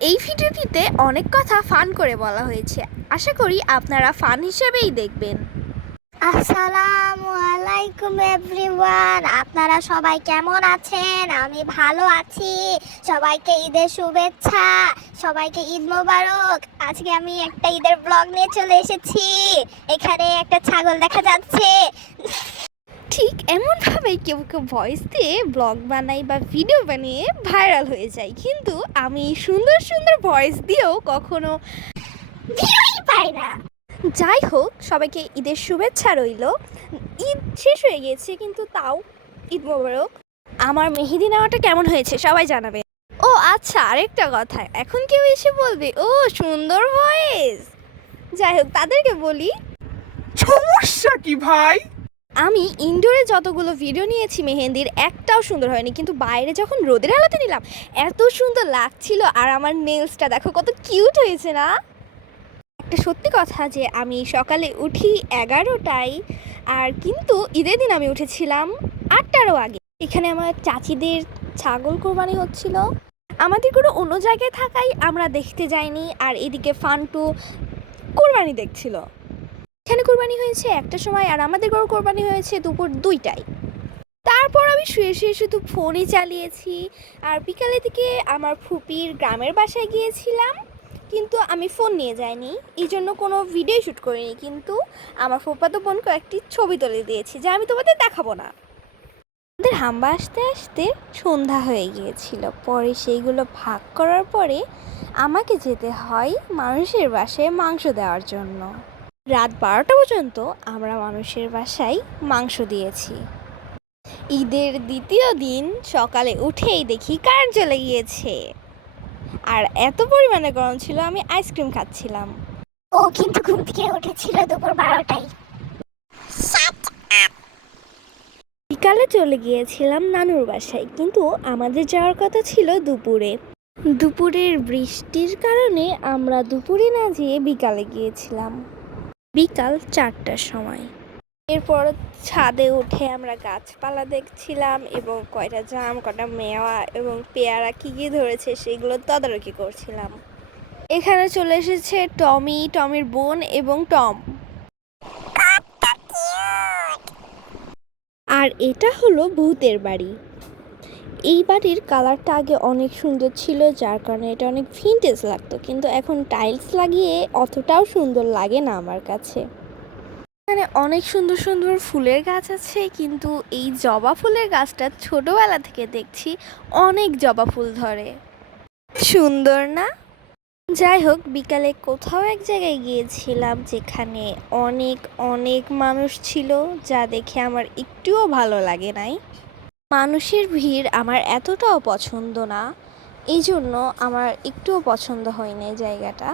এই ভিডিওটিতে অনেক কথা ফান করে বলা হয়েছে। আশা করি আপনারা ফান হিসেবেই দেখবেন। আসসালামু আলাইকুম, এভরিওয়ান। আপনারা সবাই কেমন আছেন? আমি ভালো আছি। সবাইকে ঈদের শুভেচ্ছা, সবাইকে ঈদ মোবারক। আজকে আমি একটা ঈদের ব্লগ নিয়ে চলে এসেছি। এখানে একটা ছাগল দেখা যাচ্ছে। ঠিক এমনভাবেই কেউ কেউ ভয়েস দিয়ে ব্লগ বানাই বা ভিডিও বানিয়ে ভাইরাল হয়ে যায়। কিন্তু আমি সুন্দর সুন্দর ভয়েস দিয়েও কখনো পাই না। যাই হোক, সবাইকে ঈদের শুভেচ্ছা রইল। ঈদ শেষ হয়ে গিয়েছে কিন্তু তাও ঈদ মোবারক। আমার মেহেদি নেওয়াটা কেমন হয়েছে সবাই জানাবে। ও আচ্ছা আরেকটা কথা। এখন কেউ এসে বলবে, ও, সুন্দর ভয়েস যাই হোক, তাদেরকে বলি, সমস্যা কি ভাই? আমি ইনডোরে যতগুলো ভিডিও নিয়েছি মেহেন্দির, একটাও সুন্দর হয়নি। কিন্তু বাইরে যখন রোদের আলোতে নিলাম, এত সুন্দর লাগছিল আর আমার নেলসটা দেখো কত কিউট হয়েছে না? একটা সত্যি কথা যে আমি সকালে উঠি এগারোটায়, আর কিন্তু ঈদের দিন আমি উঠেছিলাম আটটারও আগে। এখানে আমার চাচিদের ছাগল কোরবানি হচ্ছিল। আমাদের কোনো অন্য জায়গায় থাকাই আমরা দেখতে যাইনি, আর এদিকে ফান্টু কোরবানি দেখছিল। এখানে কোরবানি হয়েছে? একটা সময় আর আমাদের গরু কোরবানি হয়েছে দুপুর দুইটায়। তারপর আমি শুয়ে শুয়ে শুধু ফোনই চালিয়েছি। আর বিকালের দিকে আমার ফুপির গ্রামের বাসায় গিয়েছিলাম, কিন্তু আমি ফোন নিয়ে যাইনি। এই জন্য কোনো ভিডিও শ্যুট করিনি, কিন্তু আমার ফুপাতো বোন কয়েকটি ছবি তুলে দিয়েছি, যা আমি তোমাদের দেখাবো না। আমাদের হাম্বা আসতে আসতে সন্ধ্যা হয়ে গিয়েছিল। পরে সেইগুলো ভাগ করার পরে আমাকে যেতে হয় মানুষের বাসায় মাংস দেওয়ার জন্য। রাত বারোটা পর্যন্ত আমরা মানুষের বাসায় মাংস দিয়েছি। ঈদের দ্বিতীয় দিন সকালে উঠেই দেখি কারেন্ট চলে গিয়েছে। আর এত পরিমাণে গরম ছিল আমি আইসক্রিম খাচ্ছিলাম। ও কিন্তু ঘুম থেকে উঠেছিল দুপুর বারোটায়। বিকালে চলে গিয়েছিলাম নানুর বাসায় কিন্তু আমাদের যাওয়ার কথা ছিল দুপুরে। দুপুরের বৃষ্টির কারণে আমরা দুপুরে না যেয়ে বিকালে গিয়েছিলাম। বিকাল চারটার সময়। এরপর ছাদে উঠে আমরা গাছপালা দেখছিলাম এবং কয়টা জাম, কয়টা মেওয়া এবং পেয়ারা কী কী ধরেছে সেগুলো তদারকি করছিলাম। এখানে চলে এসেছে টমি, টমির বোন এবং টম। আর এটা হলো ভূতের বাড়ি। এই বাড়ির কালারটা আগে অনেক সুন্দর ছিল, যার কারণে এটা অনেক ভিনটেজ লাগতো, কিন্তু এখন টাইলস লাগিয়ে অতটাও সুন্দর লাগে না আমার কাছে। এখানে অনেক সুন্দর সুন্দর ফুলের গাছ আছে, কিন্তু এই জবা ফুলের গাছটা ছোটবেলা থেকে দেখছি অনেক জবা ফুল ধরে। সুন্দর না? যাই হোক, বিকালে কোথাও এক জায়গায় গিয়েছিলাম যেখানে অনেক অনেক মানুষ ছিল, যা দেখে আমার একটুও ভালো লাগে নাই। মানুষের ভিড় আমার এতটাও পছন্দ না এই জন্য আমার একটুও পছন্দ হয়নি জায়গাটা।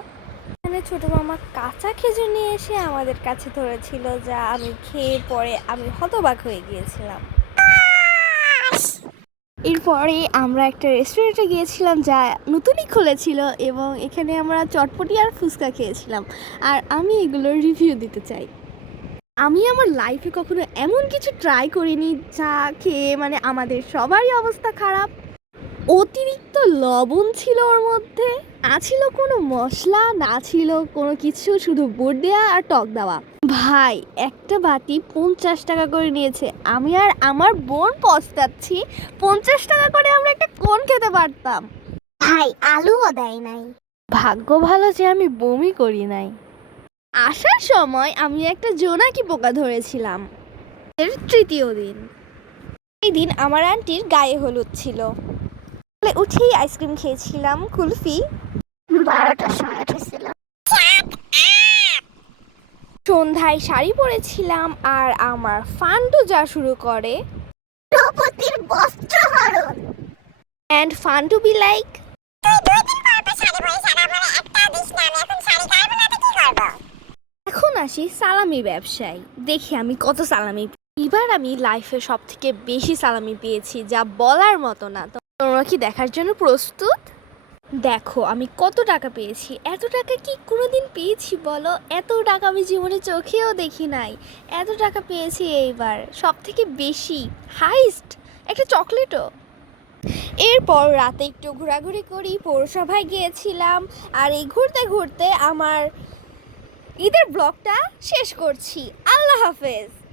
এখানে ছোটো মামা কাঁচা খেজুর নিয়ে এসে আমাদের কাছে ধরেছিল যা আমি খেয়ে পরে আমি হতবাক হয়ে গিয়েছিলাম। এরপরে আমরা একটা রেস্টুরেন্টে গিয়েছিলাম যা নতুনই খুলেছিল এবং এখানে আমরা চটপটি আর ফুচকা খেয়েছিলাম। আর আমি এগুলোর রিভিউ দিতে চাই। আমি আমার লাইফে কখনো এমন কিছু ট্রাই করিনি যা খেয়ে মানে আমাদের সবারই অবস্থা খারাপ। অতিরিক্ত লবণ ছিল ওর মধ্যে না ছিল কোনো মশলা না ছিল কোনো কিছু শুধু বুট দেওয়া আর টক দেওয়া। ভাই একটা বাটি পঞ্চাশ টাকা করে নিয়েছে। আমি আর আমার বোন পস্তাচ্ছি পঞ্চাশ টাকা করে আমরা একটা কোন খেতে পারতাম। ভাই আলুও দেয় নাই। ভাগ্য ভালো যে আমি বমি করি নাই। আসার সময় আমি একটা জোনাকি পোকা ধরেছিলাম। এর তৃতীয় দিন। এই দিন আমার আন্টির গায়ে হলুদ ছিল। সকালে উঠেই আইসক্রিম খেয়েছিলাম কুলফি। সন্ধ্যায় শাড়ি পরেছিলাম আর আমার ফান্ডু যা শুরু করে। And fun to be like দুই দিন পর শাড়ি এখন শাড়ি না তো কি করব? এখন আসি সালামি ব্যবসায়। দেখি আমি কত সালামি এবার আমি লাইফে সব থেকে বেশি সালামি পেয়েছি যা বলার মতো না। তোমরা কি দেখার জন্য প্রস্তুত? দেখো, আমি কত টাকা পেয়েছি। এত টাকা কি কোনোদিন পেয়েছি বলো? এত টাকা আমি জীবনে চোখেও দেখি নাই। এত টাকা পেয়েছি এইবার। সব থেকে বেশি হাইস্ট একটা চকলেটও এরপর রাতে একটু ঘোরাঘুরি করি, পৌরসভায় গিয়েছিলাম। আর এই ঘুরতে ঘুরতে আমার ঈদের ব্লগটা শেষ করছি। আল্লাহ হাফেজ।